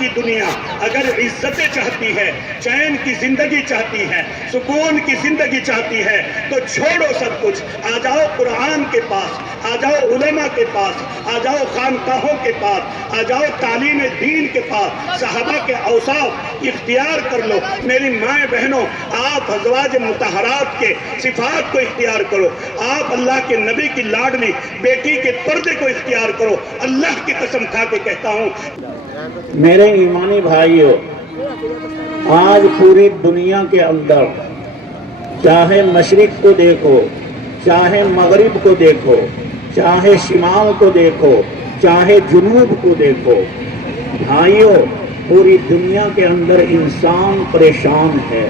کی دنیا اگر عزتیں چاہتی ہے، چین کی زندگی چاہتی ہے، سکون کی زندگی چاہتی ہے تو چھوڑو سب کچھ، آ جاؤ قرآن کے پاس، آ جاؤ علماء کے پاس، آ جاؤ خانقاہوں کے پاس، آ جاؤ تعلیم دین کے پاس، صحابہ کے اوصاف اختیار کر لو۔ میری مائیں بہنوں، آپ ازواج مطہرات کے صفات کو اختیار کرو، آپ اللہ کے نبی کی لاڈلی بیٹی کے پردے کو اختیار کرو۔ اللہ کی قسم کھا کے کہتا ہوں، میرے ایمانی بھائیوں، آج پوری دنیا کے اندر چاہے مشرق کو دیکھو، چاہے مغرب کو دیکھو، چاہے شمال کو دیکھو، چاہے جنوب کو دیکھو، بھائیوں پوری دنیا کے اندر انسان پریشان ہے۔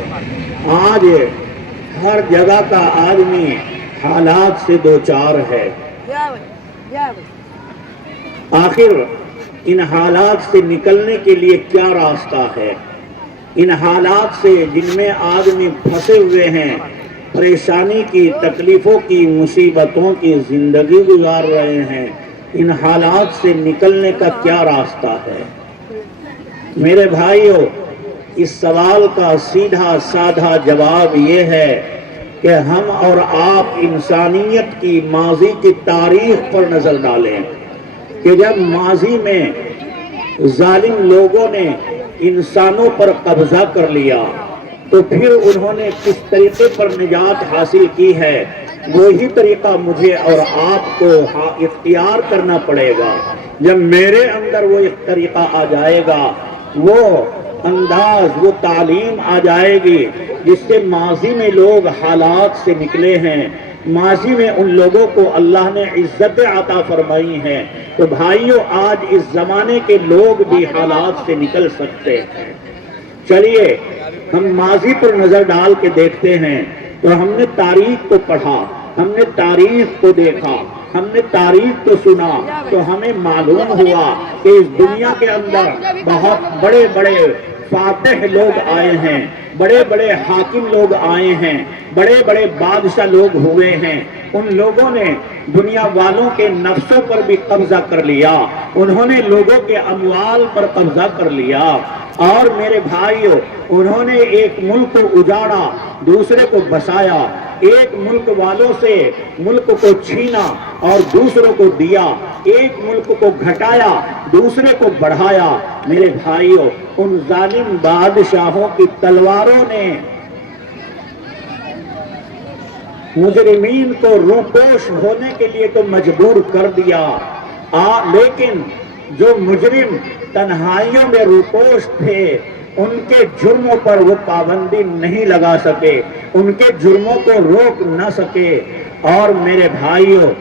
آج ہر جگہ کا آدمی حالات سے دوچار ہے۔ آخر ان حالات سے نکلنے کے لیے کیا راستہ ہے؟ ان حالات سے جن میں آدمی پھنسے ہوئے ہیں، پریشانی کی، تکلیفوں کی، مصیبتوں کی زندگی گزار رہے ہیں، ان حالات سے نکلنے کا کیا راستہ ہے؟ میرے بھائیوں، اس سوال کا سیدھا سادہ جواب یہ ہے کہ ہم اور آپ انسانیت کی ماضی کی تاریخ پر نظر ڈالیں کہ جب ماضی میں ظالم لوگوں نے انسانوں پر قبضہ کر لیا تو پھر انہوں نے کس طریقے پر نجات حاصل کی ہے، وہی طریقہ مجھے اور آپ کو اختیار کرنا پڑے گا۔ جب میرے اندر وہ ایک طریقہ آ جائے گا، وہ انداز، وہ تعلیم آ جائے گی جس سے ماضی میں لوگ حالات سے نکلے ہیں، ماضی میں ان لوگوں کو اللہ نے عزت عطا فرمائی ہیں، تو بھائیوں آج اس زمانے کے لوگ بھی حالات سے نکل سکتے ہیں۔ چلیے ہم ماضی پر نظر ڈال کے دیکھتے ہیں تو ہم نے تاریخ کو پڑھا، ہم نے تاریخ کو دیکھا، ہم نے تاریخ کو سنا تو ہمیں معلوم ہوا کہ اس دنیا کے اندر بہت بڑے بڑے فاتح لوگ آئے ہیں، بڑے بڑے حاکم لوگ آئے ہیں، بڑے بڑے بادشاہ لوگ ہوئے ہیں۔ ان لوگوں نے دنیا والوں کے نفسوں پر بھی قبضہ کر لیا، انہوں نے لوگوں کے اموال پر قبضہ کر لیا، اور میرے بھائیوں انہوں نے ایک ملک کو اجاڑا، دوسرے کو بسایا، ایک ملک والوں سے ملک کو چھینا اور دوسروں کو دیا، ایک ملک کو گھٹایا دوسرے کو بڑھایا۔ میرے بھائیوں ان ظالم بادشاہوں کی تلواروں نے مجرمین کو روپوش ہونے کے لیے تو مجبور کر دیا، لیکن جو مجرم تنہائیوں میں روپوش تھے ان کے جرموں پر وہ پابندی نہیں لگا سکے، ان کے جرموں کو روک نہ سکے۔ اور میرے بھائیوں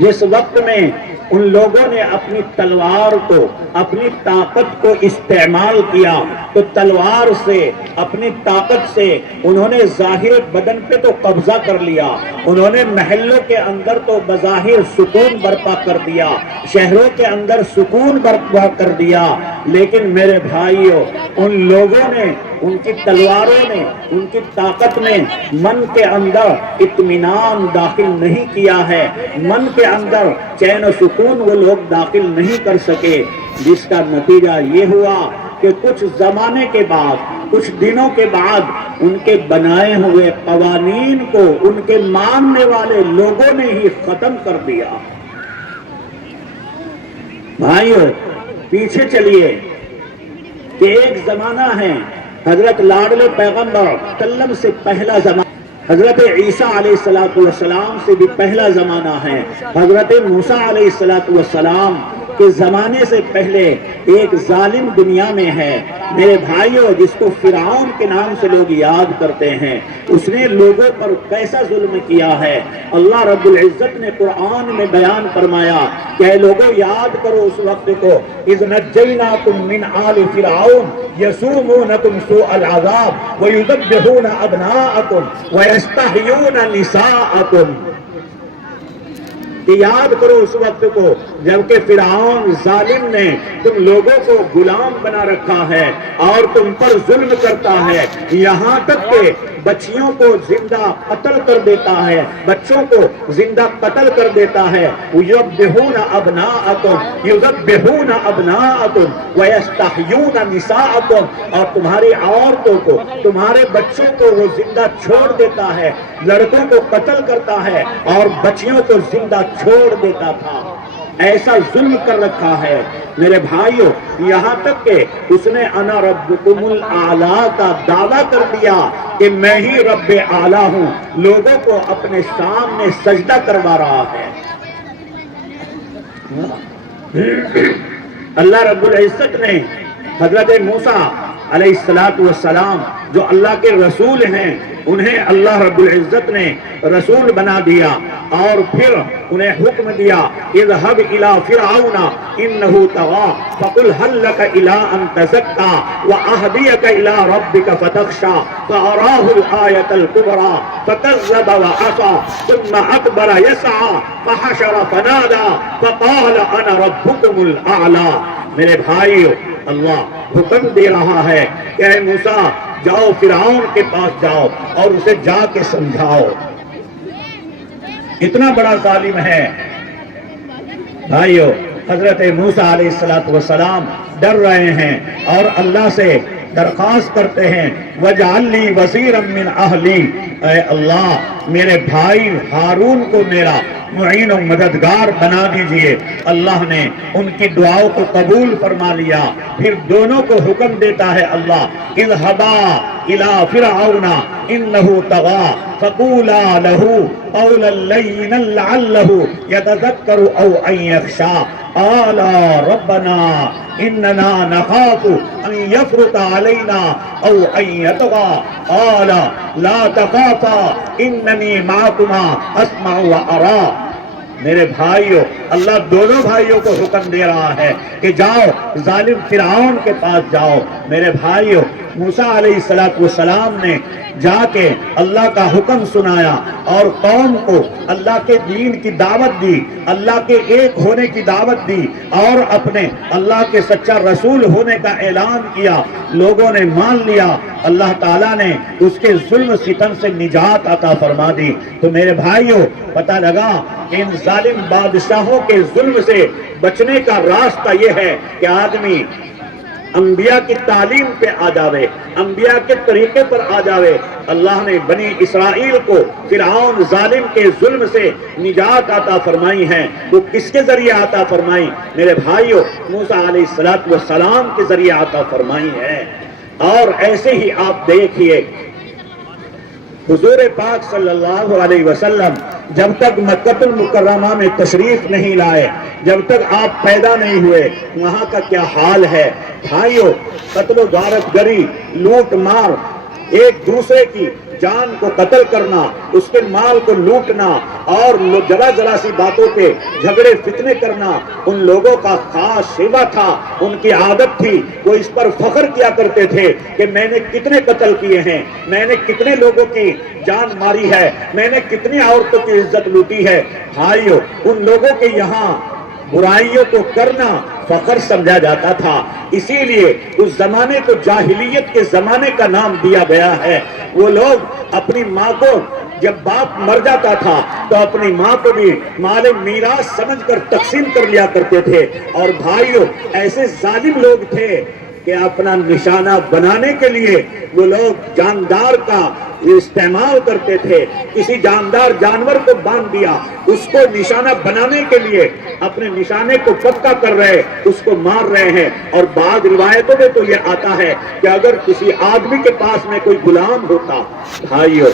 جس وقت میں ان لوگوں نے اپنی تلوار کو، اپنی طاقت کو استعمال کیا تو تلوار سے، اپنی طاقت سے انہوں نے ظاہر بدن پہ تو قبضہ کر لیا، انہوں نے محلوں کے اندر تو بظاہر سکون برپا کر دیا، شہروں کے اندر سکون برپا کر دیا، لیکن میرے بھائیوں ان لوگوں نے، ان کی تلواروں نے، ان کی طاقت نے من کے اندر اطمینان داخل نہیں کیا ہے، من کے اندر چین و سکون وہ لوگ داخل نہیں کر سکے، جس کا نتیجہ یہ ہوا کہ کچھ زمانے کے بعد، کچھ دنوں کے بعد ان کے بنائے ہوئے قوانین کو ان کے ماننے والے لوگوں نے ہی ختم کر دیا۔ بھائیوں پیچھے چلیے کہ ایک زمانہ ہے حضرت لاڈلے پیغمبر وسلم سے پہلا زمانہ، حضرت عیسیٰ علیہ السلام سے بھی پہلا زمانہ ہے، حضرت موسیٰ علیہ السلام کے زمانے سے پہلے ایک ظالم دنیا میں ہے میرے بھائیوں، جس کو فرعون کے نام سے لوگ یاد کرتے ہیں۔ اس نے لوگوں پر کیسا ظلم کیا ہے، اللہ رب العزت نے قرآن میں بیان فرمایا کہ اے لوگوں یاد کرو اس وقت کو، اذ نجیناکم من آل فرعون یسومونکم سوء العذاب ویذبحون ابناءکم ویستحیون نساءکم، کہ یاد کرو اس وقت کو جبکہ فرعون ظالم نے تم لوگوں کو غلام بنا رکھا ہے اور تم پر ظلم کرتا ہے، یہاں تک کہ بچیوں کو زندہ قتل کر دیتا ہے، بچوں کو زندہ قتل کر دیتا ہے۔ یذبحون ابناءکم ویستحیون نساءکم، اور تمہاری عورتوں کو، تمہارے بچوں کو وہ زندہ چھوڑ دیتا ہے، لڑکوں کو قتل کرتا ہے اور بچیوں کو زندہ چھوڑ دیتا تھا۔ ایسا ظلم کر رکھا ہے میرے بھائیوں، یہاں تک کہ اس نے انا ربکم الاعلی کا دعویٰ کر دیا کہ میں ہی رب اعلیٰ ہوں، لوگوں کو اپنے سامنے سجدہ کروا رہا ہے۔ اللہ رب العزت نے حضرت موسیٰ علیہ السلام جو اللہ کے رسول ہیں انہیں اللہ رب العزت نے رسول بنا دیا اور پھر انہیں حکم دیا اذهب الى فرعون انه طغى فقل هل لك الى ان تزكى واهديك الى ربك فتخشى فاراه الايه الكبرى فكذب وعصى ثم ادبر يسعى فحشر فنادى فقال انا ربكم الاعلى۔ میرے بھائیو، اللہ حکم دے رہا ہے کہ اے موسیٰ جاؤ فرعون کے پاس جاؤ اور اسے جا کے سمجھاؤ، اتنا بڑا ظالم ہے۔ بھائیو، حضرت موسیٰ علیہ السلام ڈر رہے ہیں اور اللہ سے درخواست کرتے ہیں وَاجْعَلْ لِي وَزِيرًا مِّنْ أَهْلِي، اے اللہ میرے بھائی ہارون کو میرا معین و مددگار بنا دیجئے۔ اللہ نے ان کی دعاؤں کو قبول فرما لیا۔ پھر دونوں کو حکم دیتا ہے اللہ اذهبا إِلَى فِرْعَوْنَ إِنَّهُ طَغَىٰ فَقُولَا لَهُ قَوْلًا لَّيِّنًا لَّعَلَّهُ يَتَذَكَّرُ أَوْ أَن يَخْشَىٰ قَالَا رَبَّنَا إِنَّنَا نَخَافُ أَن يَفْرُطَ عَلَيْنَا أَوْ أَن يَطْغَىٰ قَالَ لَا تَخَافَا إِنَّنِي مَعَكُمَا أَسْمَعُ وَأَرَىٰ۔ میرے بھائیوں، اللہ دونوں بھائیوں کو حکم دے رہا ہے کہ جاؤ ظالم فرعون کے پاس جاؤ۔ میرے بھائیوں، موسیٰ علیہ السلام نے جا کے اللہ کا حکم سنایا اور قوم کو اللہ کے دین کی دعوت دی، اللہ کے ایک ہونے کی دعوت دی اور اپنے اللہ کے سچا رسول ہونے کا اعلان کیا۔ لوگوں نے مان لیا، اللہ تعالیٰ نے اس کے ظلم ستم سے نجات عطا فرما دی۔ تو میرے بھائیوں، پتہ لگا کہ ان ظالم بادشاہوں کے ظلم سے بچنے کا راستہ یہ ہے کہ آدمی انبیاء کی تعلیم پہ آ جاوے، انبیاء کے طریقے پر آ جاوے۔ اللہ نے بنی اسرائیل کو فرعون ظالم کے ظلم سے نجات عطا فرمائی ہے۔ وہ کس کے ذریعے عطا فرمائی؟ میرے بھائیوں، موسیٰ علیہ السلام کے ذریعے عطا فرمائی ہے۔ اور ایسے ہی آپ دیکھیے حضور پاک صلی اللہ علیہ وسلم جب تک مکہ المکرمہ میں تشریف نہیں لائے، جب تک آپ پیدا نہیں ہوئے، وہاں کا کیا حال ہے بھائیوں؟ قتل و غارت گری، لوٹ مار، ایک دوسرے کی جان کو قتل کرنا، اس کے مال کو لوٹنا اور ذرا ذرا سی باتوں پہ جھگڑے فتنے کرنا ان لوگوں کا خاص شیوا تھا، ان کی عادت تھی۔ وہ اس پر فخر کیا کرتے تھے کہ میں نے کتنے قتل کیے ہیں، میں نے کتنے لوگوں کی جان ماری ہے، میں نے کتنی عورتوں کی عزت لوٹی ہے۔ بھائیوں، ان لوگوں کے یہاں برائیوں کو کرنا فخر سمجھا جاتا تھا، اسی لیے اس زمانے کو جاہلیت کے زمانے کا نام دیا گیا ہے۔ وہ لوگ اپنی ماں کو جب باپ مر جاتا تھا تو اپنی ماں کو بھی مال میراث سمجھ کر تقسیم کر لیا کرتے تھے۔ اور بھائیوں، ایسے ظالم لوگ تھے کہ اپنا نشانہ بنانے کے لیے وہ لوگ جاندار کا استعمال کرتے تھے۔ کسی جاندار جانور کو باندھ دیا، اس کو نشانہ بنانے کے لیے اپنے نشانے کو پکا کر رہے، اس کو مار رہے ہیں۔ اور بعض روایتوں میں تو یہ آتا ہے کہ اگر کسی آدمی کے پاس میں کوئی غلام ہوتا، بھائیوں،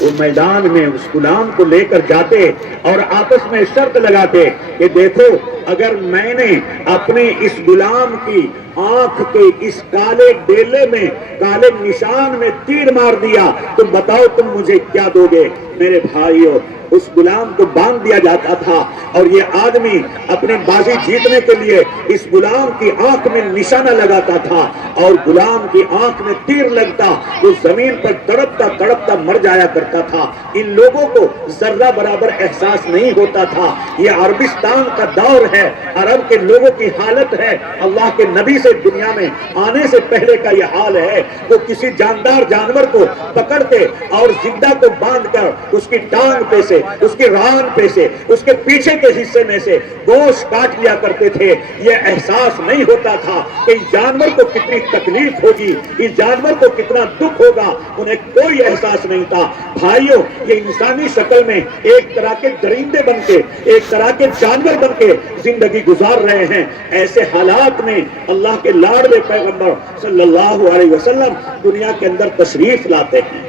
وہ میدان میں اس غلام کو لے کر جاتے اور آپس میں شرط لگاتے کہ دیکھو اگر میں نے اپنے اس غلام کی آنکھ کے اس کالے ڈیلے میں کالے نشان میں تیر مار دیا تو بتاؤ تم مجھے کیا دو گے؟ میرے بھائیو اس غلام کو باندھ دیا جاتا تھا اور یہ آدمی اپنی بازی جیتنے کے لیے اس غلام کی آنکھ میں نشانہ لگاتا تھا اور غلام کی آنکھ میں تیر لگتا وہ زمین پر تڑپتا تڑپتا مر جایا کرتا تھا۔ ان لوگوں کو ذرہ برابر احساس نہیں ہوتا تھا۔ یہ عربستان کا دور ہے، عرب کے لوگوں کی حالت ہے، اللہ کے نبی سے دنیا میں آنے سے پہلے کا یہ حال ہے۔ وہ کسی جاندار جانور کو پکڑتے اور زندہ کو باندھ کر اس کی ٹانگ پہ سے، اس کی ران پہ سے، اس کے پیچھے کے حصے میں سے گوشت کاٹ لیا کرتے تھے۔ یہ احساس نہیں ہوتا تھا کہ اس جانور کو کتنی تکلیف ہوگی، اس جانور کو کتنا دکھ ہوگا، انہیں کوئی احساس نہیں تھا۔ بھائیوں یہ انسانی شکل میں ایک طرح کے درندے بن کے، ایک طرح کے جانور بن کے زندگی گزار رہے ہیں۔ ایسے حالات میں اللہ کے لاڈلے پیغمبر صلی اللہ علیہ وسلم دنیا کے اندر تشریف لاتے ہیں۔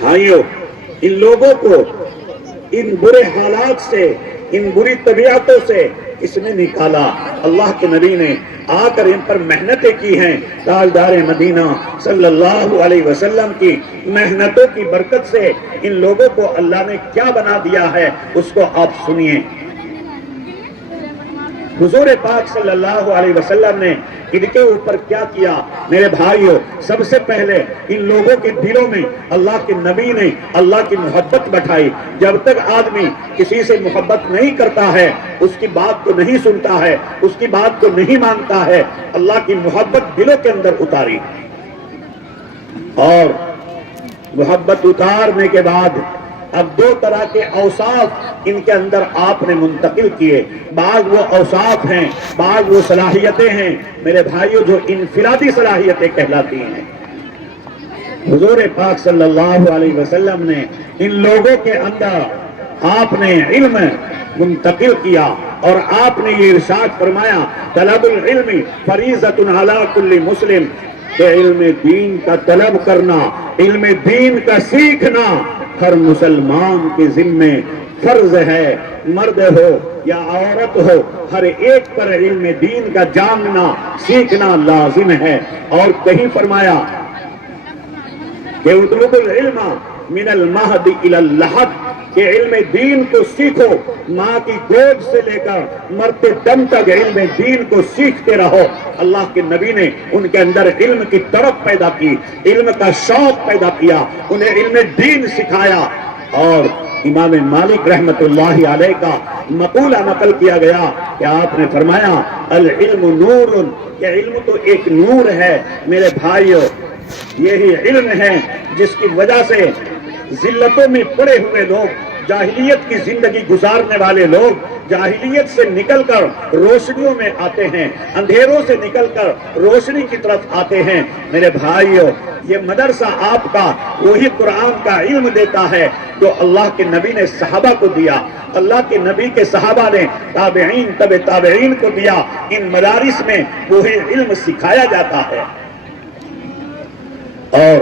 بھائیوں ان لوگوں کو ان برے حالات سے، ان بری طبیعتوں سے اس نے نکالا۔ اللہ کے نبی نے آ کر ان پر محنتیں کی ہیں۔ تاجدار مدینہ صلی اللہ علیہ وسلم کی محنتوں کی برکت سے ان لوگوں کو اللہ نے کیا بنا دیا ہے اس کو آپ سنیے۔ حضور پاک صلی اللہ علیہ وسلم نے ان کے اوپر کیا کیا؟ میرے بھائیوں سب سے پہلے ان لوگوں کے دلوں میں اللہ کے نبی نے اللہ کی محبت بٹھائی۔ جب تک آدمی کسی سے محبت نہیں کرتا ہے اس کی بات کو نہیں سنتا ہے، اس کی بات کو نہیں مانتا ہے، اللہ کی محبت دلوں کے اندر اتاری اور محبت اتارنے کے بعد اب دو طرح کے اوصاف ان کے اندر آپ نے منتقل کیے۔ بعض وہ اوصاف ہیں، بعض وہ صلاحیتیں ہیں میرے بھائیوں جو انفرادی صلاحیتیں کہلاتی ہیں۔ حضور پاک صلی اللہ علیہ وسلم نے ان لوگوں کے اندر آپ نے علم منتقل کیا اور آپ نے یہ ارشاد فرمایا طلب العلم فریضۃ علی کل مسلم، کہ علم دین کا طلب کرنا، علم دین کا سیکھنا ہر مسلمان کے ذمے فرض ہے۔ مرد ہو یا عورت ہو ہر ایک پر علم دین کا جاننا سیکھنا لازم ہے۔ اور کہیں فرمایا کہ اطلبوا العلم من المہد الی اللحد، کہ علم دین کو سیکھو، ماں کی گود سے لے کر مرتے دم تک علم دین کو سیکھتے رہو۔ اللہ کے نبی نے ان کے اندر علم کی طرف پیدا کی، علم کا شوق پیدا کیا، انہیں علم دین سکھایا۔ اور امام مالک رحمت اللہ علیہ کا مقولہ نقل کیا گیا کہ آپ نے فرمایا العلم نور، کہ علم تو ایک نور ہے میرے بھائیوں۔ یہی علم ہے جس کی وجہ سے ذلتوں میں پڑے ہوئے لوگ، جاہلیت کی زندگی گزارنے والے لوگ جاہلیت سے نکل کر روشنیوں میں آتے ہیں، اندھیروں سے نکل کر روشنی کی طرف آتے ہیں۔ میرے بھائیوں یہ مدرسہ آپ کا وہی قرآن کا علم دیتا ہے جو اللہ کے نبی نے صحابہ کو دیا، اللہ کے نبی کے صحابہ نے تابعین تبع تابعین کو دیا۔ ان مدارس میں وہی علم سکھایا جاتا ہے۔ اور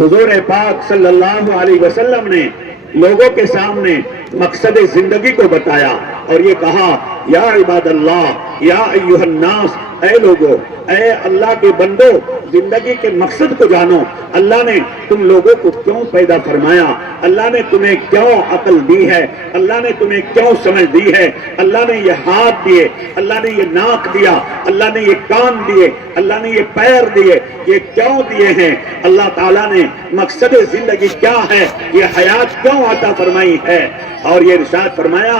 حضور پاک صلی اللہ علیہ وسلم نے لوگوں کے سامنے مقصد زندگی کو بتایا اور یہ کہا یا عباد اللہ یا ایھا الناس، اے لوگو، اے اللہ کے بندو، زندگی کے مقصد کو جانو۔ اللہ نے تم لوگوں کو کیوں پیدا فرمایا؟ اللہ نے تمہیں کیوں عقل دی ہے؟ اللہ نے تمہیں کیوں سمجھ دی ہے؟ اللہ نے یہ ہاتھ دیے، اللہ نے یہ ناک دیا، اللہ نے یہ کان دیے، اللہ نے یہ پیر دیے، یہ کیوں دیے ہیں؟ اللہ تعالیٰ نے مقصد زندگی کیا ہے، یہ حیات کیوں عطا فرمائی ہے؟ اور یہ ارشاد فرمایا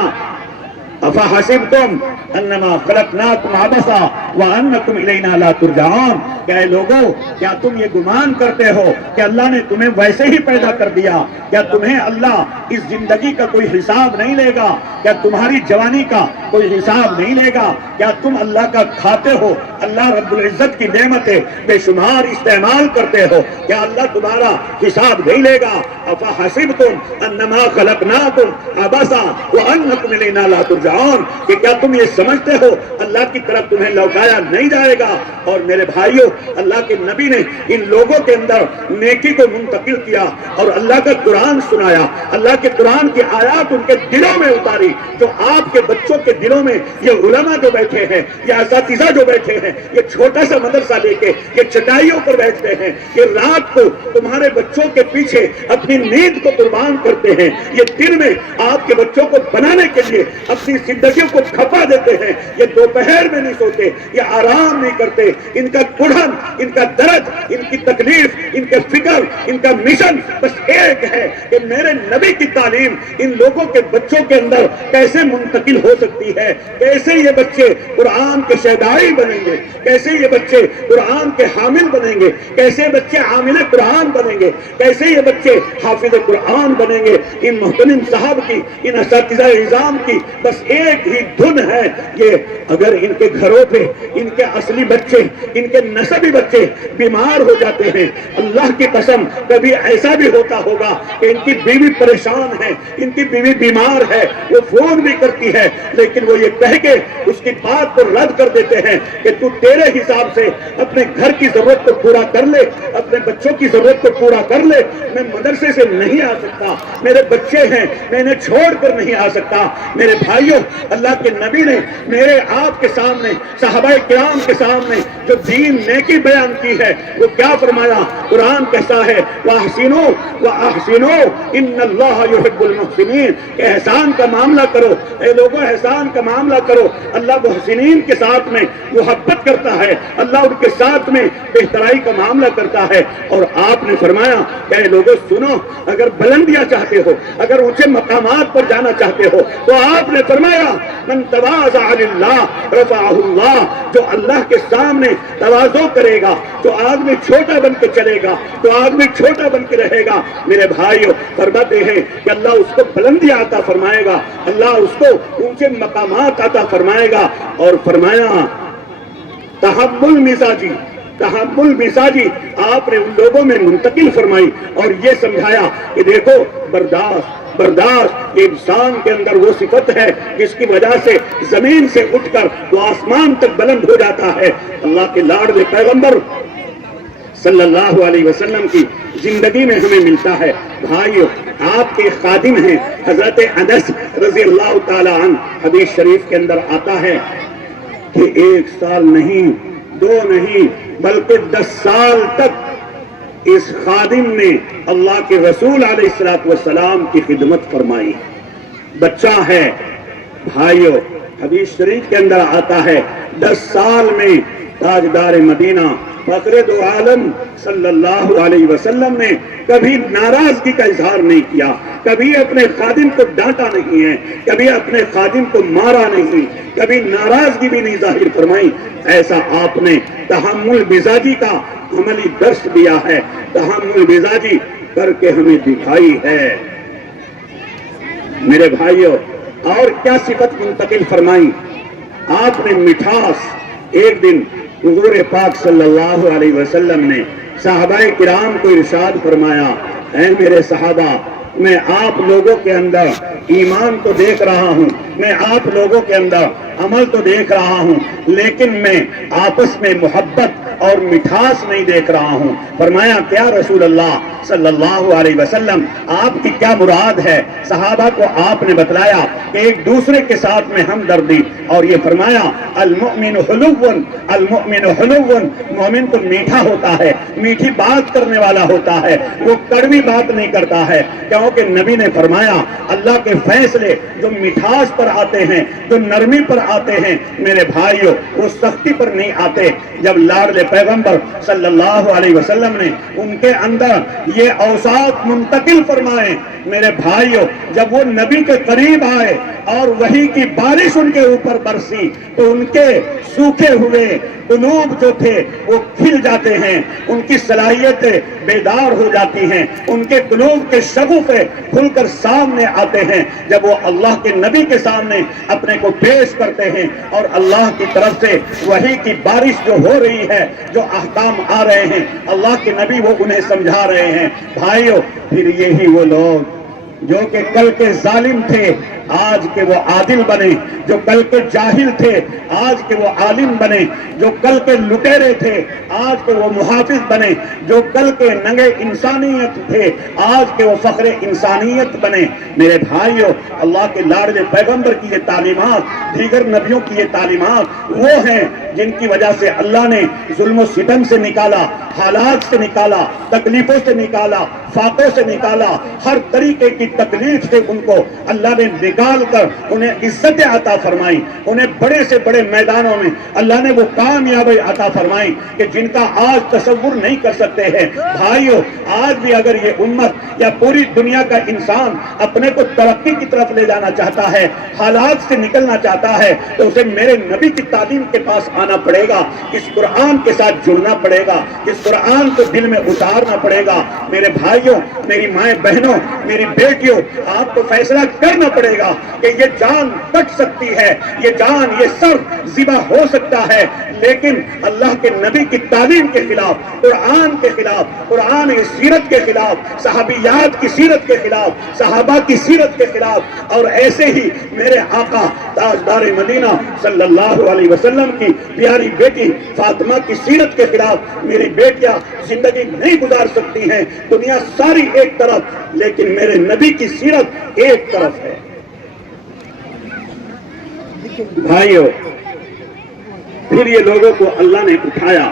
افحسبتم انما خلقناکم عبثا وانکم الینا لا ترجعون، کہ اے لوگو کیا تم یہ گمان کرتے ہو کہ اللہ نے تمہیں ویسے ہی پیدا کر دیا؟ کیا تمہیں اللہ اس زندگی کا کوئی حساب نہیں لے گا؟ کیا تمہاری جوانی کا کوئی حساب نہیں لے گا؟ کیا تم اللہ کا کھاتے ہو، اللہ رب العزت کی نعمتیں بے شمار استعمال کرتے ہو، کیا اللہ تمہارا حساب نہیں لے گا؟ افحسبتم انما خلقناکم عبثا وانکم الینا لا ترجعون، کہ کیا تم یہ سمجھتے ہو اللہ کی طرف تمہیں لوٹایا نہیں جائے گا؟ اور میرے بھائیوں، اللہ کے نبی نے ان لوگوں کے اندر نیکی کو منتقل کیا اور اللہ کا قرآن سنایا، اللہ کے قرآن کی آیات ان کے دلوں میں اتاری، جو آپ کے بچوں کے دلوں میں یہ علماء جو بیٹھے ہیں، یہ اساتذہ جو بیٹھے ہیں، یہ چھوٹا سا مدرسہ لے کے یہ چٹائیوں پر بیٹھتے ہیں، یہ رات کو تمہارے بچوں کے پیچھے اپنی نیند کو قربان کرتے ہیں، یہ دن میں آپ کے بچوں کو بنانے کے لیے اپنی زندگیوں کو کھپا دیتے ہیں، یہ دوپہر میں نہیں سوتے، یہ آرام نہیں کرتے، ان کا کڑھن، ان کا درد، ان کی تکلیف، ان کے فکر، ان کا مشن بس ایک ہے کہ میرے نبی کی تعلیم ان لوگوں کے بچوں کے اندر کیسے منتقل ہو سکتی ہے، کیسے یہ بچے قرآن کے شہدائی بنیں گے، کیسے یہ بچے قرآن کے حامل بنیں گے، کیسے بچے عامل قرآن بنیں گے، کیسے یہ بچے حافظ قرآن بنیں گے۔ ان محترم صاحب کی، ان اساتذہ نظام کی بس ایک ہی دھن ہے، یہ اگر ان کے گھروں پہ ان کے اصلی بچے، ان کے نسبی بچے بیمار ہو جاتے ہیں، اللہ کی قسم کبھی ایسا بھی ہوتا ہوگا کہ ان کی بیوی پریشان ہے، ان کی بیوی بیمار ہے، وہ فون بھی کرتی ہے لیکن وہ یہ کہہ کے اس کی بات کو رد کر دیتے ہیں کہ تو تیرے حساب سے اپنے گھر کی ضرورت کو پورا کر لے، اپنے بچوں کی ضرورت کو پورا کر لے، میں مدرسے سے نہیں آ سکتا، میرے بچے ہیں، میں انہیں چھوڑ کر نہیں آ سکتا۔ میرے بھائیوں، اللہ کے نبی نے میرے آپ کے سامنے، صحابہ کرام کے سامنے جو دین نیکی بیان کی ہے وہ کیا فرمایا؟ قرآن کہتا ہے وَأَحْسِنُوا وَأَحْسِنُوا إِنَّ اللَّهَ يُحِبُّ الْمُحْسِنِينَ، کہ احسان کا معاملہ کرو، اے لوگوں احسان کا معاملہ کرو، اللہ محسنین کے ساتھ میں محبت کرتا ہے، اللہ ان کے ساتھ میں بہترائی کا معاملہ کرتا ہے۔ اور آپ نے فرمایا کہ اے لوگوں سنو، اگر بلندیاں چاہتے ہو، اگر اونچے مقامات پر جانا چاہتے ہو تو آپ نے فرمایا من تواضع للہ رفعہ اللہ، جو اللہ کے سامنے تواضع کرے گا، جو آدمی چھوٹا بن کے چلے گا، جو آدمی چھوٹا بن کے رہے گا، میرے بھائیو فرماتے ہیں کہ اللہ اس کو بلندی عطا فرمائے گا، اللہ اس کو اونچے مقامات عطا فرمائے گا۔ اور فرمایا تحمل مزاجی، تحمل مزاجی آپ نے ان لوگوں میں منتقل فرمائی اور یہ سمجھایا کہ دیکھو برداشت یہ انسان کے اندر وہ صفت ہے جس کی وجہ سے زمین سے اٹھ کر وہ آسمان تک بلند ہو جاتا ہے۔ اللہ کے لاڈلے پیغمبر صلی اللہ علیہ وسلم کی زندگی میں ہمیں ملتا ہے۔ بھائیو، آپ کے خادم ہیں حضرت انس رضی اللہ تعالی عنہ، حدیث شریف کے اندر آتا ہے کہ 1 سال نہیں، 2 نہیں، بلکہ 10 سال تک اس خادم نے اللہ کے رسول علیہ السلام کی خدمت فرمائی۔ بچہ ہے بھائیو، حدیث شریف کے اندر آتا ہے 10 سال میں تاجدار مدینہ فخر دو عالم صلی اللہ علیہ وسلم نے کبھی ناراضگی کا اظہار نہیں کیا، کبھی اپنے خادم کو ڈانٹا نہیں ہے، کبھی اپنے خادم کو مارا نہیں، کبھی ناراضگی بھی نہیں ظاہر فرمائی۔ ایسا آپ نے تحمل مزاجی کا عملی درس دیا ہے، تحمل مزاجی کر کے ہمیں دکھائی ہے۔ میرے بھائیوں، اور کیا صفت منتقل فرمائی؟ آپ نے مٹھاس۔ ایک دن حضور پاک صلی اللہ علیہ وسلم نے صحابہ کرام کو ارشاد فرمایا، اے میرے صحابہ، میں آپ لوگوں کے اندر ایمان تو دیکھ رہا ہوں، میں آپ لوگوں کے اندر عمل تو دیکھ رہا ہوں، لیکن میں آپس میں محبت اور مٹھاس نہیں دیکھ رہا ہوں۔ فرمایا کیا رسول اللہ صلی اللہ علیہ وسلم، آپ کی کیا مراد ہے؟ صحابہ کو آپ نے بتلایا کہ ایک دوسرے کے ساتھ میں ہمدردی، اور یہ فرمایا المؤمن حلو، المؤمن حلو، مومن تو میٹھا ہوتا ہے، میٹھی بات کرنے والا ہوتا ہے، وہ کڑوی بات نہیں کرتا ہے، کیونکہ نبی نے فرمایا اللہ کے فیصلے جو مٹھاس پر آتے ہیں، جو نرمی پر آتے ہیں، میرے بھائیوں وہ سختی پر نہیں آتے۔ جب لاڈلے پیغمبر صلی اللہ علیہ وسلم نے ان کے اندر یہ اوصاف منتقل فرمائے، میرے بھائیوں جب وہ نبی کے قریب آئے اور وحی کی بارش ان کے اوپر برسی تو ان کے سوکھے ہوئے قلوب جو تھے وہ کھل جاتے ہیں، ان کی صلاحیتیں بیدار ہو جاتی ہیں، ان کے قلوب کے شگوفے کھل کر سامنے آتے ہیں جب وہ اللہ کے نبی کے سامنے اپنے کو پیش کرتے ہیں، اور اللہ کی طرف سے وحی کی بارش جو ہو رہی ہے، جو احکام آ رہے ہیں، اللہ کے نبی وہ انہیں سمجھا رہے ہیں۔ بھائیو، پھر یہی وہ لوگ جو کہ کل کے ظالم تھے آج کے وہ عادل بنے، جو کل کے جاہل تھے آج کے وہ عالم بنے، جو کل کے لٹیرے تھے آج کے وہ محافظ بنے، جو کل کے ننگے انسانیت تھے آج کے وہ فخر انسانیت بنے۔ میرے بھائیو، اللہ کے لاڈلے پیغمبر کی یہ تعلیمات، دیگر نبیوں کی یہ تعلیمات وہ ہیں جن کی وجہ سے اللہ نے ظلم و ستم سے نکالا، حالات سے نکالا، تکلیفوں سے نکالا، فاقوں سے نکالا، ہر طریقے کی تکلیف سے ان کو اللہ نے نکال کر انہیں عزت عطا فرمائی، انہیں بڑے سے بڑے میدانوں میں اللہ نے وہ کامیابی عطا فرمائی کہ جن کا آج تصور نہیں کر سکتے ہیں۔ بھائیو، آج بھی اگر یہ امت یا پوری دنیا کا انسان اپنے کو ترقی کی طرف لے جانا چاہتا ہے، حالات سے نکلنا چاہتا ہے، تو اسے میرے نبی کی تعلیم کے پاس آنا پڑے گا، اس قرآن کے ساتھ جڑنا پڑے گا، اس قرآن کو دل میں اتارنا پڑے گا۔ میرے بھائیوں، میری مائیں بہنوں، میری بیٹیوں، آپ کو فیصلہ کرنا پڑے گا کہ یہ جان کٹ سکتی ہے، یہ جان، یہ سر ذبح ہو سکتا ہے، لیکن اللہ کے نبی کی تعلیم کے خلاف، قرآن کے خلاف، قرآن کی سیرت کے خلاف، صحابیات کی سیرت کے خلاف، صحابہ کی سیرت کے خلاف، اور ایسے ہی میرے آقا تاجدار مدینہ صلی اللہ علیہ وسلم کی پیاری بیٹی فاطمہ کی سیرت کے خلاف میری بیٹیاں زندگی نہیں گزار سکتی ہیں۔ دنیا ساری ایک طرف، لیکن میرے نبی کی سیرت ایک طرف ہے۔ بھائیو، پھر یہ لوگوں کو اللہ نے اٹھایا،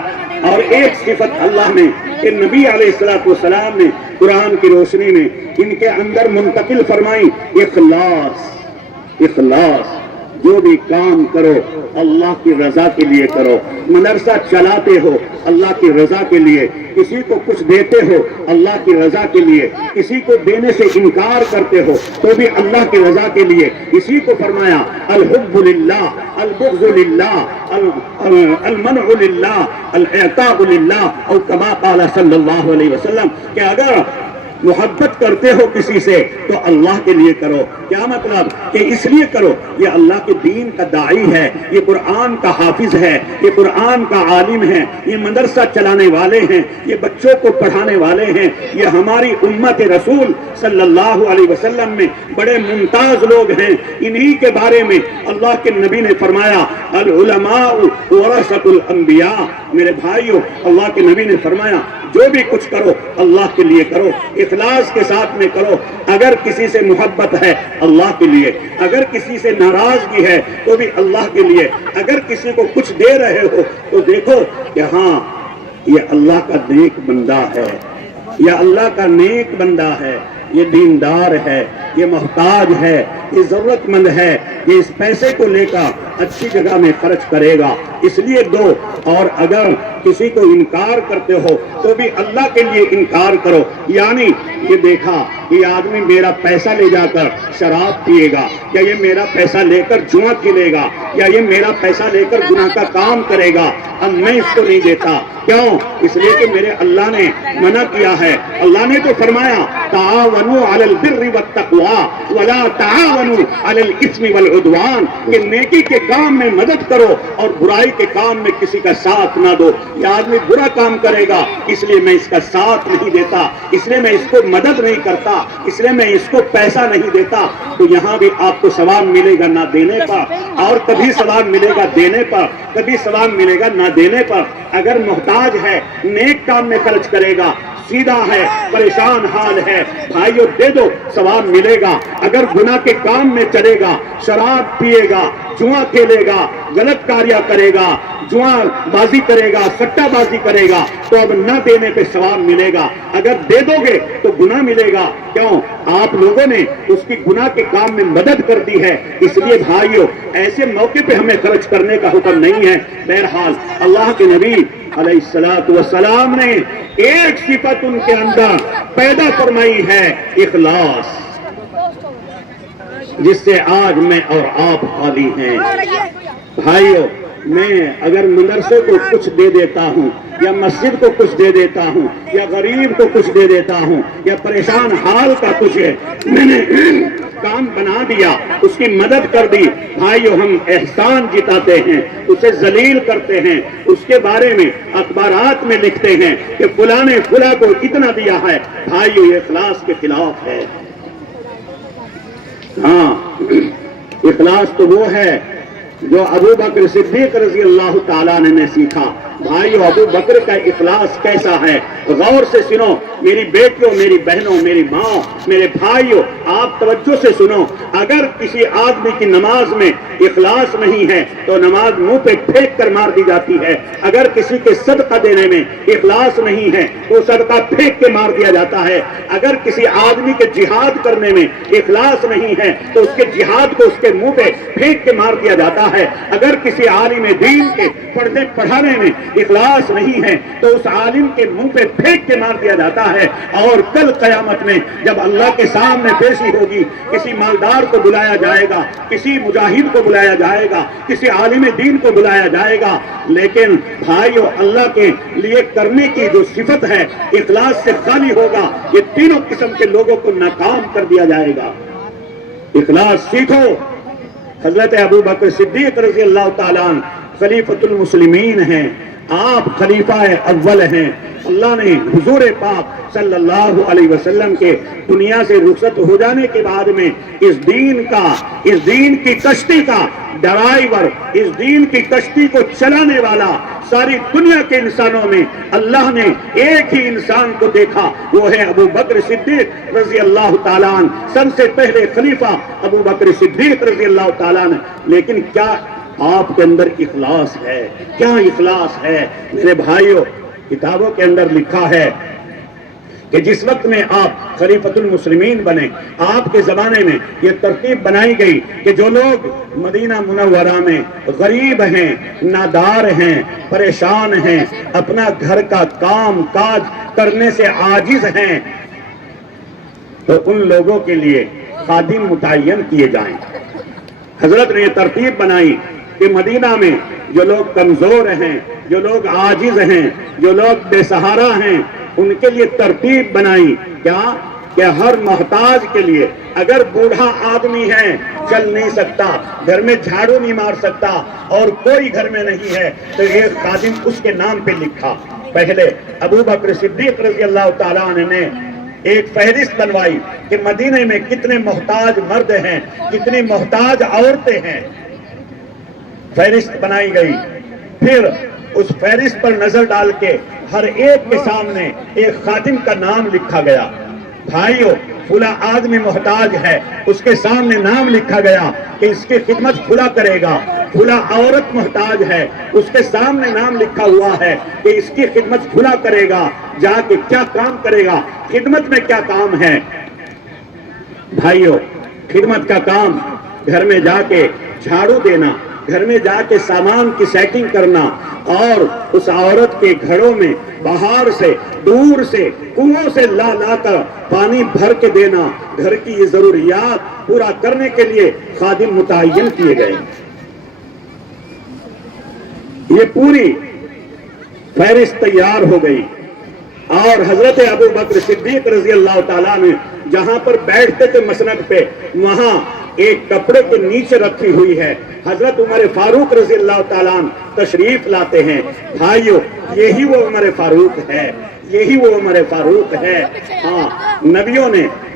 اور ایک صفت اللہ نے کہ نبی علیہ السلام نے قرآن کی روشنی میں ان کے اندر منتقل فرمائی، اخلاص۔ اخلاص، جو بھی کام کرو اللہ کی رضا کے لیے کرو، مدرسہ چلاتے ہو اللہ کی رضا کے لیے، کسی کو کچھ دیتے ہو اللہ کی رضا کے لیے، کسی کو دینے سے انکار کرتے ہو تو بھی اللہ کی رضا کے لیے۔ اسی کو فرمایا الحب للہ، البغض للہ، المنع للہ، الاعطاء للہ، اور کما قال صلی اللہ علیہ وسلم کہ اگر محبت کرتے ہو کسی سے تو اللہ کے لیے کرو۔ کیا مطلب؟ کہ اس لیے کرو، یہ اللہ کے دین کا داعی ہے، یہ قرآن کا حافظ ہے، یہ قرآن کا عالم ہے، یہ مدرسہ چلانے والے ہیں، یہ بچوں کو پڑھانے والے ہیں، یہ ہماری امت رسول صلی اللہ علیہ وسلم میں بڑے ممتاز لوگ ہیں۔ انہی کے بارے میں اللہ کے نبی نے فرمایا العلماء ورثۃ الانبیاء۔ میرے بھائیوں، اللہ کے نبی نے فرمایا جو بھی کچھ کرو اللہ کے لیے کرو، اخلاص کے ساتھ میں کرو۔ اگر کسی سے محبت ہے اللہ کے لیے، اگر کسی سے ناراضگی ہے تو بھی اللہ کے لیے، اگر کسی کو کچھ دے رہے ہو تو دیکھو کہ ہاں یہ اللہ کا نیک بندہ ہے، یہ اللہ کا نیک بندہ ہے، یہ دیندار ہے، یہ محتاج ہے، یہ ضرورت مند ہے، یہ اس پیسے کو لے کر اچھی جگہ میں خرچ کرے گا، اس لیے دو۔ اور اگر کسی کو انکار کرتے ہو تو بھی اللہ کے لیے انکار کرو۔ یعنی یہ دیکھا یہ آدمی میرا پیسہ لے جا کر شراب پیے گا، یا یہ میرا پیسہ لے کر جوا کھیلے گا، یا یہ میرا پیسہ لے کر گناہ کا کام کرے گا، اب میں اس کو نہیں دیتا۔ کیوں؟ اس لیے کہ میرے اللہ نے منع کیا ہے۔ اللہ نے تو فرمایا تعاونوا علی البر والتقوی ولا تعاونوا علی الاثم والعدوان، کہ نیکی کے کام میں مدد کرو اور برائی کے کام میں کسی کا ساتھ نہ دو۔ یہ آدمی برا کام کرے گا اس لیے میں اس کا ساتھ نہیں دیتا، اس لیے میں اس کو مدد نہیں کرتا، اس لیے میں اس کو پیسہ نہیں دیتا، تو یہاں بھی آپ کو ثواب ملے گا نہ دینے پر، اور کبھی ثواب ملے گا دینے پر، کبھی ثواب ملے گا نہ دینے پر۔ اگر محتاج ہے نیک کام میں خرچ کرے گا، سیدھا ہے، پریشان حال ہے، بھائیو دے دو، ثواب ملے گا۔ اگر گناہ کے کام میں چلے گا، شراب پیے گا، جوا کھیلے گا، غلط کاریہ کرے گا، جوا بازی کرے گا، سٹا بازی کرے گا، تو اب نہ دینے پہ ثواب ملے گا، اگر دے دو گے تو گناہ ملے گا۔ کیوں؟ آپ لوگوں نے اس کی گناہ کے کام میں مدد کر دی ہے۔ اس لیے بھائیو ایسے موقع پہ ہمیں خرچ کرنے کا حکم نہیں ہے۔ بہرحال اللہ کے نبی علیہ السلام نے ایک صفت ان کے اندر پیدا فرمائی ہے، اخلاص۔ جس سے آج میں اور آپ خالی ہیں۔ بھائیو، میں اگر مدرسے کو کچھ دے دیتا ہوں یا مسجد کو کچھ دے دیتا ہوں یا غریب کو کچھ دے دیتا ہوں یا پریشان حال کا کچھ ہے میں نے کام بنا دیا، اس کی مدد کر دی، بھائیو ہم احسان جتاتے ہیں، اسے ذلیل کرتے ہیں، اس کے بارے میں اخبارات میں لکھتے ہیں کہ فلاں نے فلاں کو اتنا دیا ہے، بھائیو یہ اخلاص کے خلاف ہے۔ ہاں، اخلاص تو وہ ہے جو ابو بکر صدیق رضی اللہ تعالیٰ نے سیکھا۔ بھائیو ابو بکر کا اخلاص کیسا ہے، غور سے سنو میری بیٹیوں، میری بہنوں، میری ماں، میرے بھائیوں، آپ توجہ سے سنو۔ اگر کسی آدمی کی نماز میں اخلاص نہیں ہے تو نماز منہ پہ پھینک کر مار دی جاتی ہے۔ اگر کسی کے صدقہ دینے میں اخلاص نہیں ہے تو صدقہ پھینک کے مار دیا جاتا ہے۔ اگر کسی آدمی کے جہاد کرنے میں اخلاص نہیں ہے تو اس کے جہاد کو اس کے منہ پہ پھینک کے مار دیا جاتا ہے۔ اگر کسی عالم دین کے پڑھنے پڑھانے میں اخلاص نہیں ہے تو اس عالم کے منہ پہ پھینک کے مار دیا جاتا ہے۔ اور کل قیامت میں جب اللہ کے سامنے پیشی ہوگی، کسی مالدار کو بلایا جائے گا، کسی مجاہد کو بلایا جائے گا، کسی عالم دین کو بلایا جائے گا، لیکن بھائیو اللہ کے لیے کرنے کی جو صفت ہے اخلاص سے خالی ہوگا، یہ تینوں قسم کے لوگوں کو ناکام کر دیا جائے گا۔ اخلاص سیکھو۔ حضرت ابو بکر صدیق رضی اللہ تعالیٰ عنہ خلیفۃ المسلمین ہیں، آپ خلیفہ اول ہیں۔ اللہ نے حضور پاک صلی اللہ علیہ وسلم کے دنیا سے رخصت ہو جانے کے بعد میں اس دین کی کشتی کا ڈرائیور، اس دین کی کشتی کو چلانے والا ساری دنیا کے انسانوں میں اللہ نے ایک ہی انسان کو دیکھا، وہ ہے ابو بکر صدیق رضی اللہ تعالیٰ عنہ، سب سے پہلے خلیفہ ابو بکر صدیق رضی اللہ تعالیٰ عنہ۔ لیکن کیا آپ کے اندر اخلاص ہے؟ کیا اخلاص ہے؟ میرے بھائیوں، کتابوں کے اندر لکھا ہے کہ جس وقت میں آپ خلیفۃ المسلمین بنے، آپ کے زمانے میں یہ ترتیب بنائی گئی کہ جو لوگ مدینہ منورہ میں غریب ہیں، نادار ہیں، پریشان ہیں، اپنا گھر کا کام کاج کرنے سے عاجز ہیں، تو ان لوگوں کے لیے خادم متعین کیے جائیں۔ حضرت نے یہ ترتیب بنائی کہ مدینہ میں جو لوگ کمزور ہیں، جو لوگ عاجز ہیں، جو لوگ بے سہارا ہیں، ان کے لیے ترتیب بنائی کیا کہ ہر محتاج کے لیے، اگر بوڑھا آدمی ہے چل نہیں سکتا، گھر میں جھاڑو نہیں مار سکتا اور کوئی گھر میں نہیں ہے تو ایک خادم اس کے نام پہ لکھا۔ پہلے ابو بکر صدیق رضی اللہ تعالیٰ عنہ نے ایک فہرست بنوائی کہ مدینے میں کتنے محتاج مرد ہیں، کتنی محتاج عورتیں ہیں، فہرست بنائی گئی۔ پھر اس فہرست پر نظر ڈال کے ہر ایک کے سامنے ایک خادم کا نام لکھا گیا۔ بھائیو، فلاں آدمی محتاج ہے، اس کے سامنے نام لکھا گیا کہ اس کی خدمت فلاں کرے گا۔ فلاں عورت محتاج ہے، اس کے سامنے نام لکھا ہوا ہے کہ اس کی خدمت فلاں کرے گا، جا کے کیا کام کرے گا، خدمت میں کیا کام ہے۔ بھائیو، خدمت کا کام گھر میں جا کے جھاڑو دینا، گھر میں جا کے سامان کی سیٹنگ کرنا اور اس عورت کے گھروں میں باہر سے دور سے کنووں سے لا کر پانی بھر کے دینا، گھر کی یہ ضروریات پورا کرنے کے لیے خادم متعین کیے گئے۔ یہ پوری فہرست تیار ہو گئی اور حضرت ابو بکر صدیق رضی اللہ تعالیٰ نے جہاں پر بیٹھتے تھے مسند پہ، وہاں ایک کپڑے کے نیچے رکھی ہوئی ہے، حضرت عمر فاروق رضی اللہ تعالیٰ عنہ تشریف لاتے ہیں۔ بھائیو، یہی وہ عمر فاروق ہے، یہی وہ عمر فاروق ہے۔ ہاں،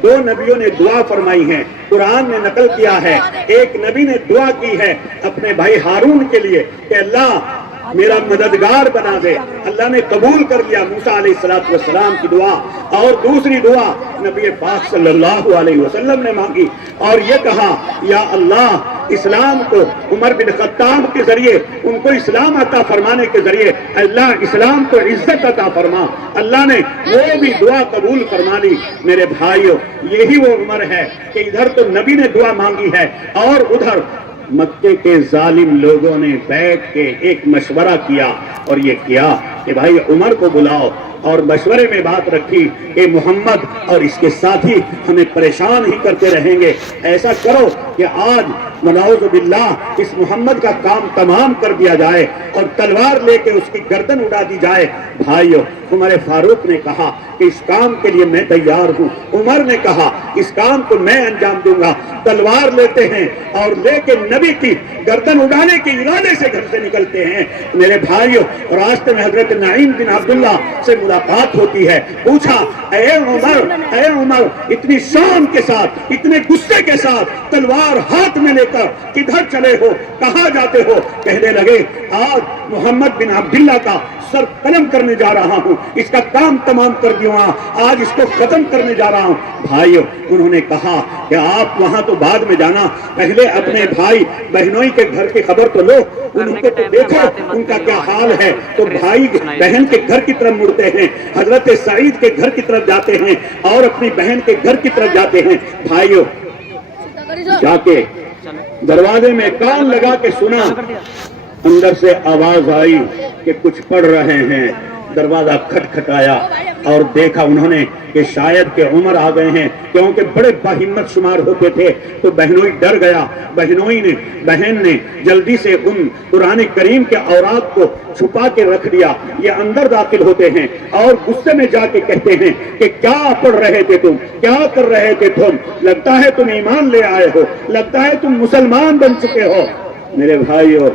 دو نبیوں نے دعا فرمائی ہے، قرآن نے نقل کیا ہے۔ ایک نبی نے دعا کی ہے اپنے بھائی ہارون کے لیے کہ اللہ میرا مددگار بنا دے، اللہ نے قبول کر لیا موسیٰ علیہ السلام کی دعا۔ اور دوسری دعا نبی پاک صلی اللہ علیہ وسلم نے مانگی اور یہ کہا، یا اللہ اسلام کو عمر بن خطاب کے ذریعے، ان کو اسلام عطا فرمانے کے ذریعے اللہ اسلام کو عزت عطا فرما۔ اللہ نے وہ بھی دعا قبول فرما لی۔ میرے بھائیوں، یہی وہ عمر ہے کہ ادھر تو نبی نے دعا مانگی ہے اور ادھر مکے کے ظالم لوگوں نے بیٹھ کے ایک مشورہ کیا اور یہ کیا کہ بھائی عمر کو بلاؤ، اور مشورے میں بات رکھی کہ محمد اور اس کے ساتھی ہمیں پریشان ہی کرتے رہیں گے، ایسا کرو کہ آج نعوذ باللہ اس محمد کا کام تمام کر دیا جائے اور تلوار لے کے اس کی گردن اڑا دی جائے۔ بھائیو، عمر فاروق نے کہا کہ اس کام کے لیے میں تیار ہوں، عمر نے کہا اس کام کو میں انجام دوں گا۔ تلوار لیتے ہیں اور لے کے نبی کی گردن اڑانے کے ارادے سے گھر سے نکلتے ہیں۔ میرے بھائیو، راستے میں حضرت نعیم بن عبداللہ سے ملاقات ہوتی ہے، پوچھا اے عمر اتنی شان کے ساتھ، اتنے غصے کے ساتھ تلوار ہاتھ میں لے کر کدھر چلے ہو، کہاں جاتے ہو؟ کہنے لگے آج محمد بن عبداللہ کا سر قلم کرنے جا رہا ہوں، اس کا کام تمام کر دیا، آج اس کو ختم کرنے جا رہا ہوں۔ بھائیو، انہوں نے کہا کہ آپ وہاں تو بعد میں جانا، پہلے اپنے بھائی بہنوئی کے گھر کی خبر تو لو، ان کو تو دیکھو ان کا کیا حال ہے۔ تو بھائی بہن کے گھر کی طرف مڑتے ہیں، حضرت سعید کے گھر کی طرف جاتے ہیں اور اپنی بہن کے گھر کی طرف جاتے ہیں۔ بھائیو، جا کے دروازے میں کان لگا کے سنا، اندر سے آواز آئی کہ کچھ پڑھ رہے ہیں۔ دروازہ کھٹکھٹایا اور دیکھا انہوں نے کہ شاید کہ عمر آ گئے ہیں، کیونکہ بڑے باہمت شمار ہوتے تھے۔ تو بہنوئی ڈر گیا، بہن نے جلدی سے ان قرآن کریم کے اورات کو چھپا کے رکھ دیا۔ یہ اندر داخل ہوتے ہیں اور غصے میں جا کے کہتے ہیں کہ کیا پڑھ رہے تھے تم، کیا کر رہے تھے تم؟ لگتا ہے تم ایمان لے آئے ہو، لگتا ہے تم مسلمان بن چکے ہو۔ میرے بھائیو،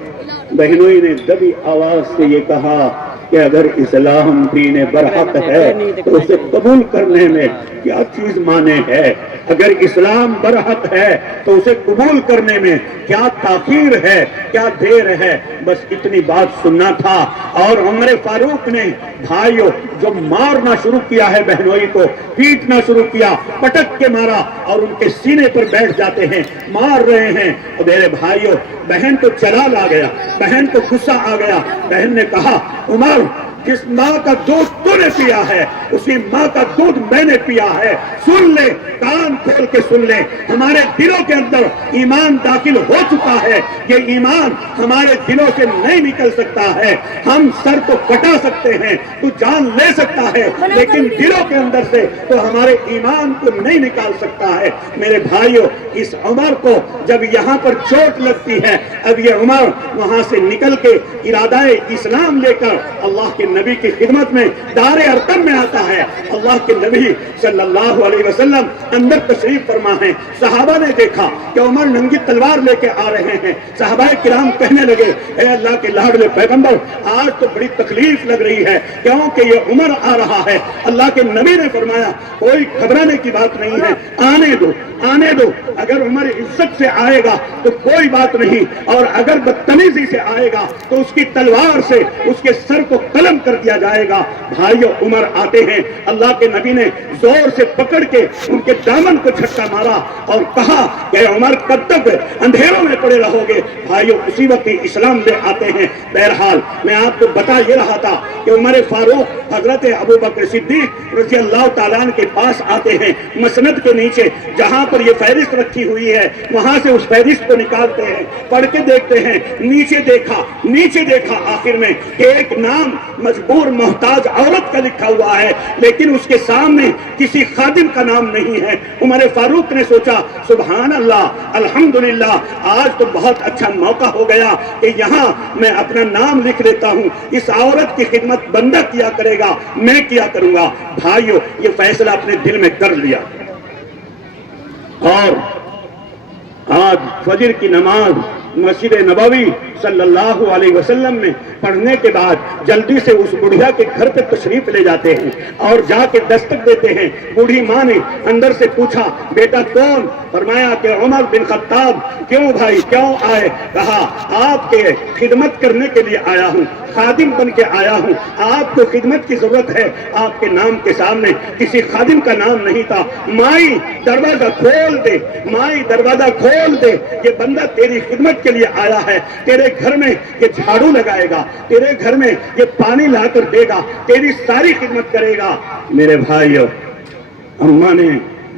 بہنوئی نے دبی آواز سے یہ کہا کہ اگر اسلام دین برحق ہے تو اسے قبول کرنے میں کیا چیز مانے ہے؟ اگر اسلام برحق ہے تو اسے قبول کرنے میں کیا تاخیر ہے، کیا دیر ہے؟ بس اتنی بات سننا تھا۔ اور عمر فاروق نے بھائیوں جو مارنا شروع کیا ہے بہنوئی کو، پیٹنا شروع کیا، پٹک کے مارا اور ان کے سینے پر بیٹھ جاتے ہیں، مار رہے ہیں۔ اور میرے بھائیوں، بہن کو چلال آ گیا، بہن کو غصہ آ گیا۔ بہن نے کہا عمر، جس ماں کا دودھ تو نے پیا ہے اسی ماں کا دودھ میں نے پیا ہے۔ سن لے، کان کھول کے سن لے، ہمارے دلوں کے اندر ایمان داخل ہو چکا ہے۔ یہ ایمان ہمارے دلوں سے نہیں نکل سکتا ہے۔ ہم سر تو کٹا سکتے ہیں، تو جان لے سکتا ہے، لیکن دلوں کے اندر سے تو ہمارے ایمان کو نہیں نکال سکتا ہے۔ میرے بھائیوں، اس عمر کو جب یہاں پر چوٹ لگتی ہے، اب یہ عمر وہاں سے نکل کے ارادہ اسلام لے کر اللہ کے نبی کی خدمت میں دار ارقم میں آتا ہے۔ اللہ کے نبی صلی اللہ علیہ وسلم اندر تشریف فرما ہے۔ صحابہ نے دیکھا کہ عمر ننگی تلوار لے کے آ رہے ہیں۔ صحابہ کرام کہنے لگے اے اللہ کے لاڈلے پیغمبر، آج تو بڑی تکلیف لگ رہی ہے کیونکہ یہ عمر آ رہا ہے۔ اللہ کے نبی نے فرمایا کوئی گھبرانے کی بات نہیں ہے، آنے دو، آنے دو۔ اگر عمر عزت سے آئے گا تو کوئی بات نہیں، اور اگر بدتمیزی سے آئے گا تو اس کی تلوار سے اس کے سر کو قلم کر دیا جائے گا۔ بھائیو، عمر آتے ہیں، اللہ کے نبی نے زور سے پکڑ کے ان کے دامن کو جھٹکا مارا اور کہا کہ عمر کب تک اندھیروں میں پڑے رہو گے؟ بھائیو، اسی وقت اسلام لے آتے ہیں۔ بہرحال میں آپ کو بتا یہ رہا تھا کہ عمر فاروق حضرت ابوبکر صدیق رضی اللہ تعالیٰ عنہ کے پاس آتے ہیں، مسند کے نیچے جہاں پر یہ فہرست رکھی ہوئی ہے وہاں سے اس فہرست کو نکالتے ہیں، پڑھ کے دیکھتے ہیں، نیچے دیکھا آخر میں کہ ایک نام مجبور محتاج عورت کا لکھا ہوا ہے، لیکن اس کے سامنے کسی خادم کا نام نہیں ہے۔ عمر فاروق نے سوچا سبحان اللہ، الحمدللہ، آج تو بہت اچھا موقع ہو گیا کہ یہاں میں اپنا نام لکھ لیتا ہوں، اس عورت کی خدمت بندہ کیا کرے گا، میں کیا کروں گا۔ بھائیو، یہ فیصلہ اپنے دل میں کر لیا اور آج فجر کی نماز مسجد نبوی صلی اللہ علیہ وسلم میں پڑھنے کے بعد جلدی سے اس بڑھیا کے گھر پہ تشریف لے جاتے ہیں اور جا کے دستک دیتے ہیں۔ بوڑھی ماں نے اندر سے پوچھا بیٹا کون؟ فرمایا کہ عمر بن خطاب۔ کیوں بھائی، کیوں آئے؟ کہا آپ کے خدمت کرنے کے لیے آیا ہوں، خادم بن کے آیا ہوں، آپ کو خدمت کی ضرورت ہے۔ آپ کے نام کے سامنے کسی خادم کا نام نہیں تھا۔ مائی دروازہ کھول دے، مائی دروازہ کھول دے، یہ بندہ تیری خدمت کے لیے آیا ہے، تیرے گھر میں یہ جھاڑو لگائے گا، تیرے گھر میں یہ پانی لا کر دے گا، تیری ساری خدمت کرے گا۔ میرے بھائیو، اماں نے،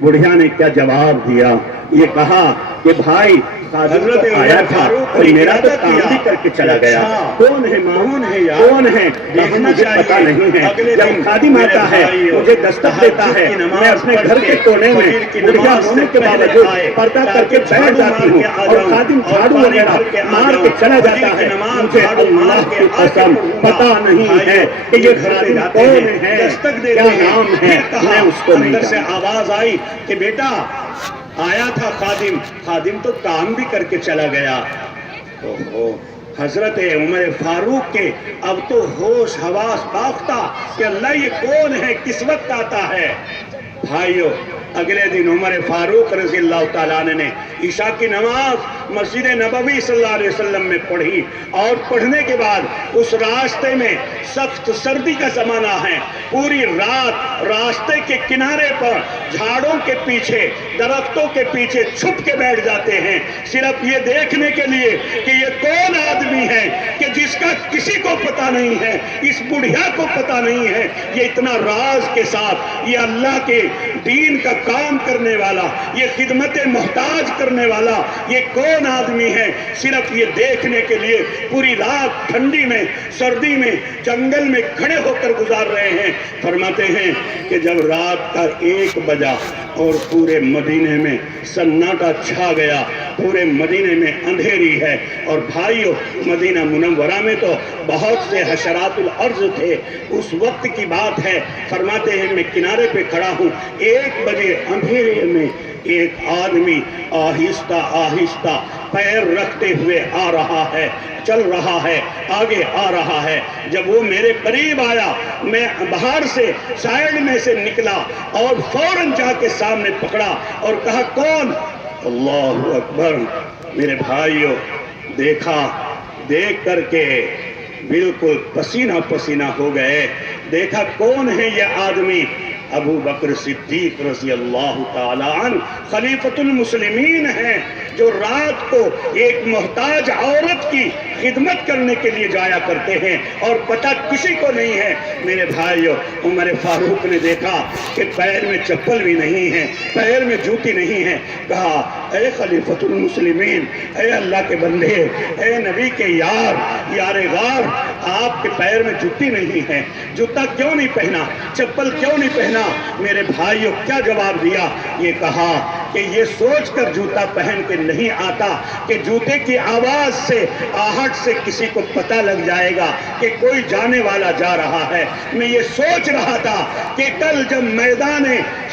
بڑھیا نے کیا جواب دیا؟ یہ کہا کہ بھائی حضرت آیا تھا اور میرا تو کام بھی کر کے چلا گیا. کون ہے معاون ہے یار؟ کون ہے مجھے پتا نہیں ہے. جب خادم آتا ہے مجھے دستک دیتا ہے میں اپنے گھر کے کونے میں بڑھیا ہونے کے باوجود پردہ کر کے بیٹھ جاتی ہوں اور خادم جھاڑو وغیرہ مار کے چلا جاتا ہے. مجھے اللہ کی قسم پتا نہیں ہے کہ یہ خادم کون ہے, کیا نام ہے, میں اس کو نہیں سے جانتا. آواز آئی کہ بیٹا آیا تھا خادم, خادم تو کام بھی کر کے چلا گیا. اوہو, حضرت عمر فاروق کے اب تو ہوش حواس باختہ کہ اللہ یہ کون ہے, کس وقت آتا ہے. بھائیو, اگلے دن عمر فاروق رضی اللہ تعالیٰ عنہ نے عشاء کی نماز مسجد نبوی صلی اللہ علیہ وسلم میں پڑھی, اور پڑھنے کے بعد اس راستے میں سخت سردی کا زمانہ ہے, پوری رات راستے کے کنارے پر جھاڑوں کے پیچھے درختوں کے پیچھے چھپ کے بیٹھ جاتے ہیں, صرف یہ دیکھنے کے لیے کہ یہ کون آدمی ہے کہ جس کا کسی کو پتا نہیں ہے, اس بڑھیا کو پتا نہیں ہے, یہ اتنا راز کے ساتھ یہ اللہ کے دین کا کام کرنے والا, یہ خدمت محتاج کرنے والا یہ کون آدمی ہے. صرف یہ دیکھنے کے لیے پوری رات ٹھنڈی میں سردی میں جنگل میں کھڑے ہو کر گزار رہے ہیں. فرماتے ہیں کہ جب رات کا 1 بجا اور پورے مدینے میں سناٹا چھا گیا, پورے مدینے میں اندھیری ہے, اور بھائیو مدینہ منورہ میں تو بہت سے حشرات الارض تھے, اس وقت کی بات ہے. فرماتے ہیں میں کنارے پہ کھڑا ہوں, 1 بجے اندھیرے میں ایک آدمی آہستہ آہستہ پیر رکھتے ہوئے آ رہا ہے, چل رہا ہے, آگے آ رہا ہے. جب وہ میرے قریب آیا میں باہر سے سائیڈ میں سے نکلا اور فوراً جا کے سامنے پکڑا اور کہا کون؟ اللہ اکبر. میرے بھائیوں, دیکھا, دیکھ کر کے بالکل پسینہ پسینہ ہو گئے. دیکھا کون ہے یہ آدمی؟ ابو بکر صدیق رضی اللہ تعالیٰ عنہ خلیفۃ المسلمین ہیں, جو رات کو ایک محتاج عورت کی خدمت کرنے کے لیے جایا کرتے ہیں اور پتہ کسی کو نہیں ہے. میرے بھائیو, عمر فاروق نے دیکھا کہ پیر میں چپل بھی نہیں ہے, پیر میں جوتی نہیں ہے. کہا اے خلیفۃ المسلمین, اے اللہ کے بندے, اے نبی کے یار غار, آپ کے پیر میں جوتی نہیں ہے, جوتا کیوں نہیں پہنا, چپل کیوں نہیں پہنا؟ میرے بھائیو کیا جواب دیا؟ یہ کہا کہ یہ سوچ کر جوتا پہن کے نہیں آتا کہ جوتے کی آواز سے, آہٹ سے کسی کو پتہ لگ جائے گا کہ کوئی جانے والا جا رہا ہے. میں یہ سوچ رہا تھا کہ کل جب میدان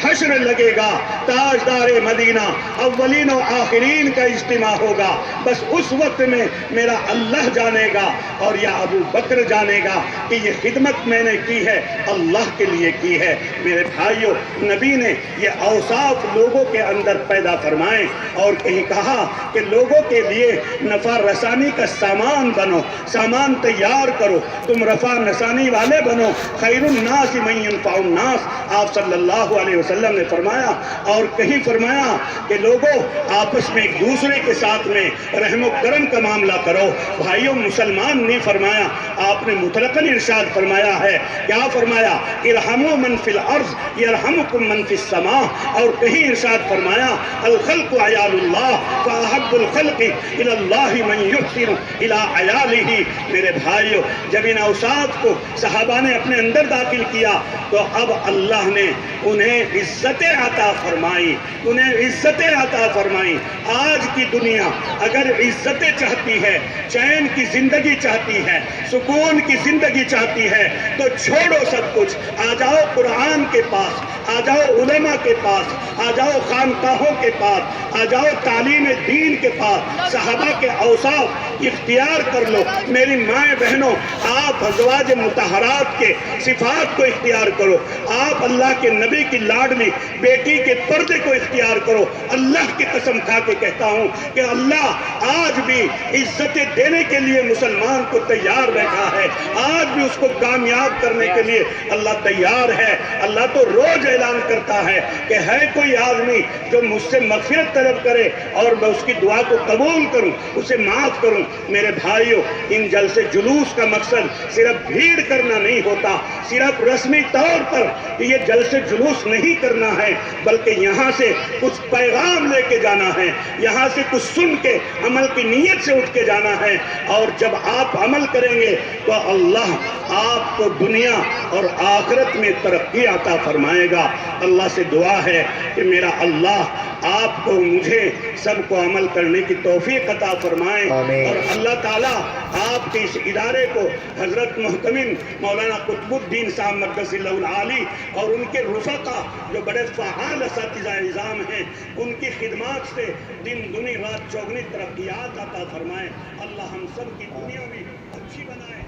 حشر لگے گا, تاجدار مدینہ اولین و آخرین کا اجتماع ہوگا, بس اس وقت میں میرا اللہ جانے گا اور یا ابو بکر جانے گا کہ یہ خدمت میں نے کی ہے اللہ کے لیے کی ہے. میرے بھائیوں, نبی نے یہ اوصاف لوگوں کے اندر پیدا فرمائے اور کہیں کہا کہ لوگوں کے لیے نفع رسانی کا سامان بنو, سامان تیار کرو, تم رفع رسانی والے بنو. خیر الناس من ينفع الناس, آپ صلی اللہ علیہ وسلم نے فرمایا. اور کہیں فرمایا کہ لوگوں آپس میں ایک دوسرے کے ساتھ میں رحم و کرم کا معاملہ کرو. بھائیوں, مسلمان نہیں فرمایا, آپ نے مطلقاً ارشاد فرمایا ہے. کیا فرمایا؟ ارحموا من فی الارض یرحمکم من فی السماء. اور کہیں ارشاد فرمایا الخلق عیال اللہ فاحب الخلق الی اللہ من یحسن الی عیالہ. میرے بھائیوں, جب ان اوصاف کو صحابہ نے اپنے اندر داخل کیا تو اب اللہ نے انہیں عزتیں عطا فرمائی, انہیں عزتیں عطا فرمائی. آج کی دنیا اگر عزتیں چاہتی ہے, چین کی زندگی چاہتی ہے, سکون کی زندگی چاہتی ہے تو چھوڑو سب کچھ, آ جاؤ قرآن کے پاس, آ جاؤ علماء کے پاس, آ جاؤ خانقاہوں کے پاس, آ جاؤ تعلیم دین کے پاس. صحابہ کے اوصاف اختیار کر لو. میری مائیں بہنوں, آپ ازواج مطہرات کے صفات کو اختیار کرو. آپ اللہ کے نبی کی لاڈلی بیٹی کے پردے کو اختیار کرو. اللہ کی قسم کھا کے کہتا ہوں کہ اللہ آج بھی عزتیں دینے کے لیے مسلمان کو تیار بیٹھا ہے, آج بھی اس کو کامیاب کرنے کے لیے اللہ تیار ہے. اللہ تو روز اعلان کرتا ہے کہ ہے کوئی آدمی جو جو مجھ سے مغفرت طلب کرے اور میں اس کی دعا کو قبول کروں، اسے معاف کروں۔ میرے بھائیوں، ان جلسے جلوس کا مقصد صرف بھیڑ کرنا نہیں ہوتا، صرف رسمی طور پر یہ جلسے جلوس نہیں کرنا ہے، بلکہ یہاں سے کچھ پیغام لے کے جانا ہے، یہاں سے کچھ سن کے عمل کی نیت سے اٹھ کے جانا ہے۔ اور جب آپ عمل کریں گے تو اللہ آپ کو دنیا اور آخرت میں ترقی عطا فرمائے گا۔ اللہ سے دعا ہے کہ میرا اللہ آپ کو، مجھے، سب کو عمل کرنے کی توفیق عطا فرمائے، اور اللہ تعالیٰ آپ کے اس ادارے کو حضرت محتمم مولانا قطب الدین صاحب مقدس اللہ العالی اور ان کے رفقا جو بڑے فعال اساتذہ نظام ہیں، ان کی خدمات سے دن دنی رات چوگنی ترقیات عطا فرمائے۔ اللہ ہم سب کی دنیا بھی اچھی بنائے۔